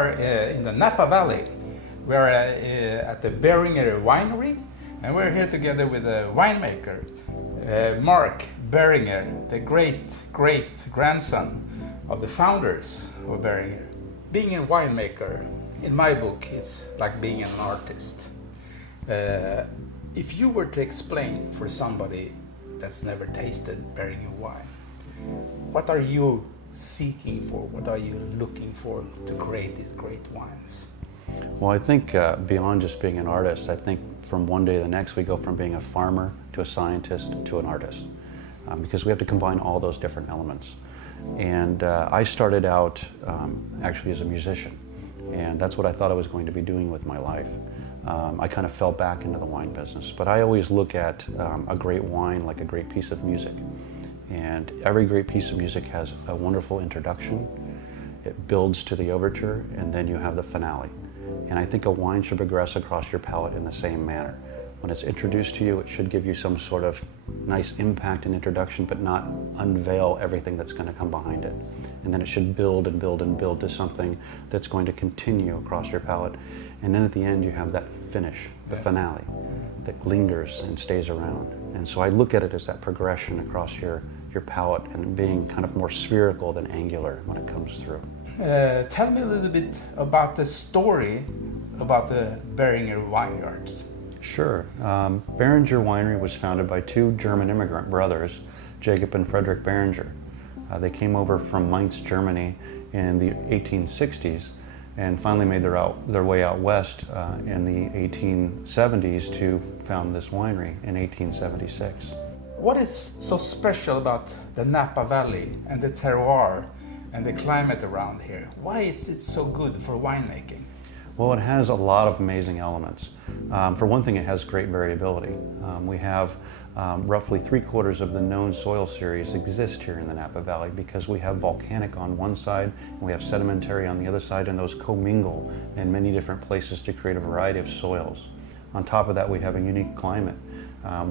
are in the Napa Valley. We are at the Beringer Winery, and we're here together with a winemaker, Mark Beringer, the great-grandson of the founders of Beringer. Being a winemaker, in my book, it's like being an artist. If you were to explain for somebody that's never tasted Beringer wine, what are you seeking for? What are you looking for to create these great wines? Well, I think beyond just being an artist, I think from one day to the next we go from being a farmer to a scientist to an artist, because we have to combine all those different elements. And I started out actually as a musician, and that's what I thought I was going to be doing with my life. I kind of fell back into the wine business, but I always look at a great wine like a great piece of music. And every great piece of music has a wonderful introduction, it builds to the overture, and then you have the finale. And I think a wine should progress across your palate in the same manner. When it's introduced to you, it should give you some sort of nice impact and introduction, but not unveil everything that's going to come behind it. And then it should build and build and build to something that's going to continue across your palate. And then at the end, you have that finish, the finale, that lingers and stays around. And so I look at it as that progression across your palate and being kind of more spherical than angular when it comes through. Tell me a little bit about the story about the Beringer Vineyards. Sure. Beringer Winery was founded by two German immigrant brothers, Jacob and Frederick Beringer. They came over from Mainz, Germany in the 1860s and finally made their way out west in the 1870s to found this winery in 1876. What is so special about the Napa Valley and the terroir and the climate around here? Why is it so good for winemaking? Well, it has a lot of amazing elements. For one thing, it has great variability. We have roughly 3/4 of the known soil series exist here in the Napa Valley because we have volcanic on one side and we have sedimentary on the other side, and those commingle in many different places to create a variety of soils. On top of that, we have a unique climate.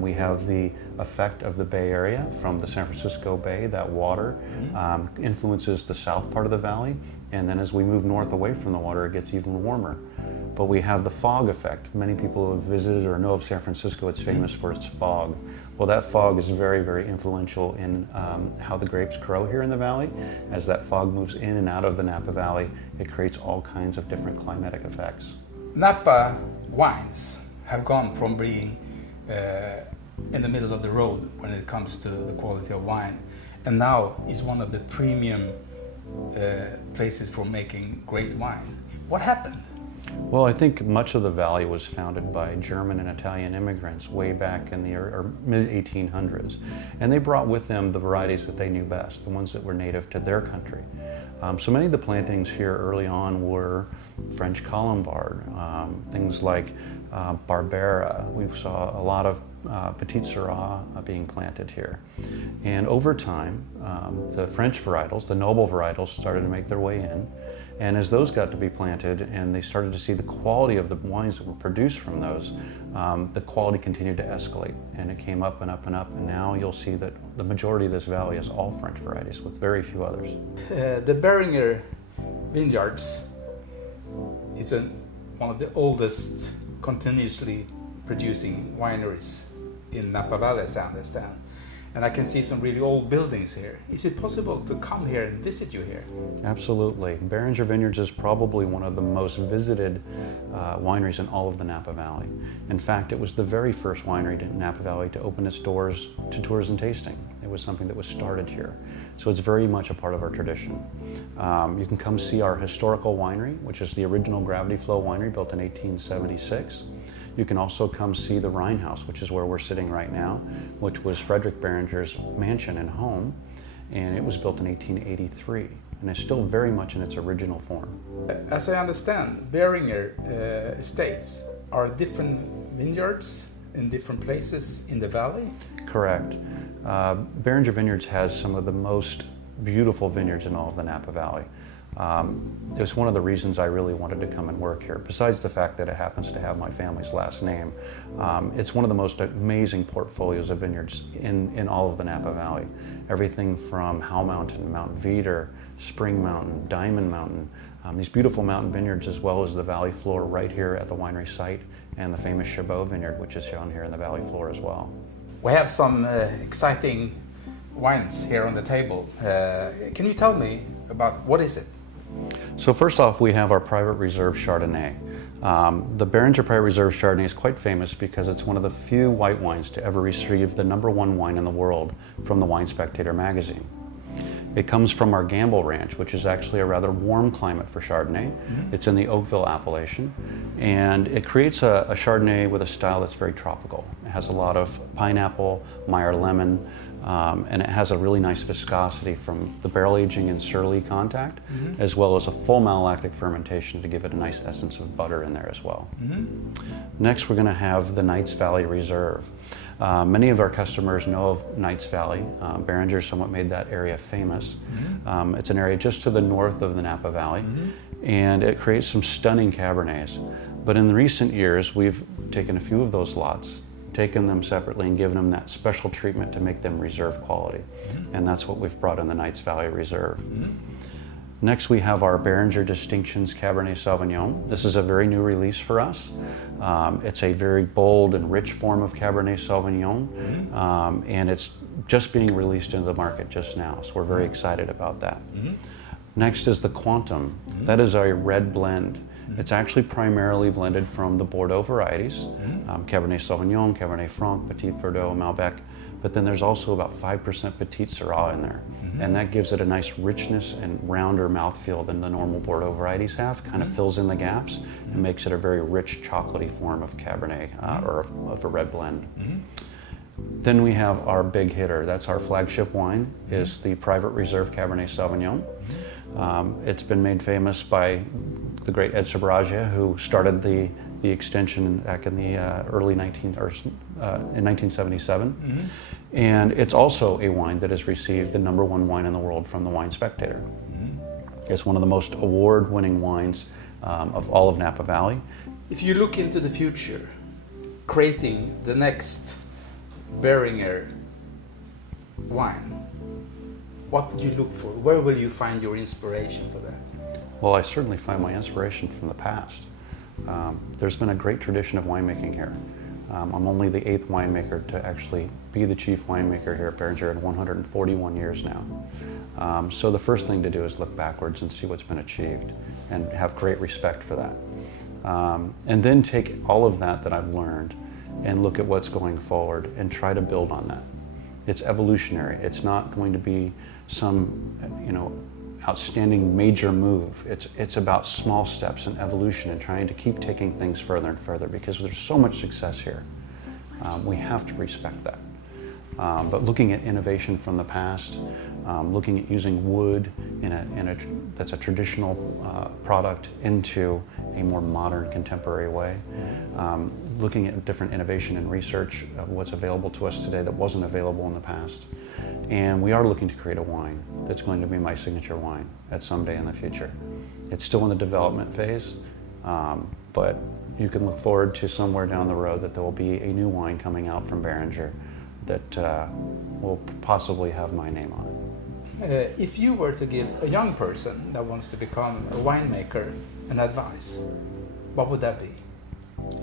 We have the effect of the Bay Area from the San Francisco Bay. That water influences the south part of the valley, and then as we move north away from the water, it gets even warmer. But we have the fog effect. Many people who have visited or know of San Francisco, it's famous for its fog. Well, that fog is very, very influential in how the grapes grow here in the valley. As that fog moves in and out of the Napa Valley, it creates all kinds of different climatic effects. Napa wines have gone from being in the middle of the road when it comes to the quality of wine, and now is one of the premium places for making great wine. What happened? Well, I think much of the valley was founded by German and Italian immigrants way back in the mid-1800s, and they brought with them the varieties that they knew best, the ones that were native to their country. So many of the plantings here early on were French Colombard, things like Barbera. We saw a lot of Petit Syrah being planted here. And over time, the French varietals, the noble varietals, started to make their way in. And as those got to be planted and they started to see the quality of the wines that were produced from those, the quality continued to escalate, and it came up and up and up, and now you'll see that the majority of this valley is all French varieties with very few others. The Beringer Vineyards is one of the oldest continuously producing wineries in Napa Valley, as I understand. And I can see some really old buildings here. Is it possible to come here and visit you here? Absolutely. Beringer Vineyards is probably one of the most visited wineries in all of the Napa Valley. In fact, it was the very first winery in Napa Valley to open its doors to tours and tasting. It was something that was started here. So it's very much a part of our tradition. You can come see our historical winery, which is the original Gravity Flow winery built in 1876. You can also come see the Rhine House, which is where we're sitting right now, which was Frederick Beringer's mansion and home, and it was built in 1883, and is still very much in its original form. As I understand, Beringer estates are different vineyards in different places in the valley? Correct. Beringer Vineyards has some of the most beautiful vineyards in all of the Napa Valley. It was one of the reasons I really wanted to come and work here. Besides the fact that it happens to have my family's last name, it's one of the most amazing portfolios of vineyards in all of the Napa Valley. Everything from Howe Mountain, Mount Veeder, Spring Mountain, Diamond Mountain, These beautiful mountain vineyards, as well as the valley floor right here at the winery site, and the famous Chabot vineyard, which is shown here in the valley floor as well. We have some exciting wines here on the table. Can you tell me about what is it? So first off, we have our Private Reserve Chardonnay. The Beringer Private Reserve Chardonnay is quite famous because it's one of the few white wines to ever receive the #1 wine in the world from the Wine Spectator magazine. It comes from our Gamble Ranch, which is actually a rather warm climate for Chardonnay. It's in the Oakville appellation, and it creates a Chardonnay with a style that's very tropical. It has a lot of pineapple, Meyer lemon, and it has a really nice viscosity from the barrel aging and surly contact, as well as a full malolactic fermentation to give it a nice essence of butter in there as well. Next, we're going to have the Knights Valley Reserve. Many of our customers know of Knights Valley. Beringer somewhat made that area famous. It's an area just to the north of the Napa Valley, and it creates some stunning Cabernets. But in recent years, we've taken a few of those lots, taken them separately and given them that special treatment to make them reserve quality. And that's what we've brought in the Knights Valley Reserve. Next, we have our Beringer Distinctions Cabernet Sauvignon. This is a very new release for us. It's a very bold and rich form of Cabernet Sauvignon, and it's just being released into the market just now, so we're very excited about that. Next is the Quantum. That is our red blend. It's actually primarily blended from the Bordeaux varieties, Cabernet Sauvignon, Cabernet Franc, Petit Verdot, Malbec, but then there's also about 5% Petit Syrah in there. And that gives it a nice richness and rounder mouthfeel than the normal Bordeaux varieties have, kind of fills in the gaps and makes it a very rich chocolatey form of Cabernet, or of a red blend. Then we have our big hitter. That's our flagship wine, is the Private Reserve Cabernet Sauvignon. It's been made famous by the great Ed Sobragia, who started the extension back in the in 1977. And it's also a wine that has received the #1 wine in the world from the Wine Spectator. It's one of the most award-winning wines of all of Napa Valley. If you look into the future, creating the next Beringer wine, what would you look for? Where will you find your inspiration for that? Well, I certainly find my inspiration from the past. There's been a great tradition of winemaking here. I'm only the 8th winemaker to actually be the chief winemaker here at Beringer in 141 years now. So the first thing to do is look backwards and see what's been achieved and have great respect for that. And then take all of that I've learned and look at what's going forward and try to build on that. It's evolutionary. It's not going to be some, outstanding major move. It's about small steps and evolution and trying to keep taking things further and further, because there's so much success here. We have to respect that. But looking at innovation from the past, looking at using wood that's a traditional product into a more modern, contemporary way, looking at different innovation and research of what's available to us today that wasn't available in the past. And we are looking to create a wine that's going to be my signature wine at some day in the future. It's still in the development phase, but you can look forward to somewhere down the road that there will be a new wine coming out from Beringer that will possibly have my name on it. If you were to give a young person that wants to become a winemaker an advice, what would that be?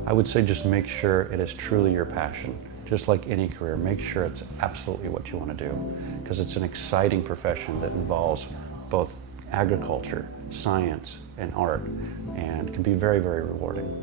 I would say just make sure it is truly your passion. Just like any career, make sure it's absolutely what you want to do, because it's an exciting profession that involves both agriculture, science, and art, and can be very, very rewarding.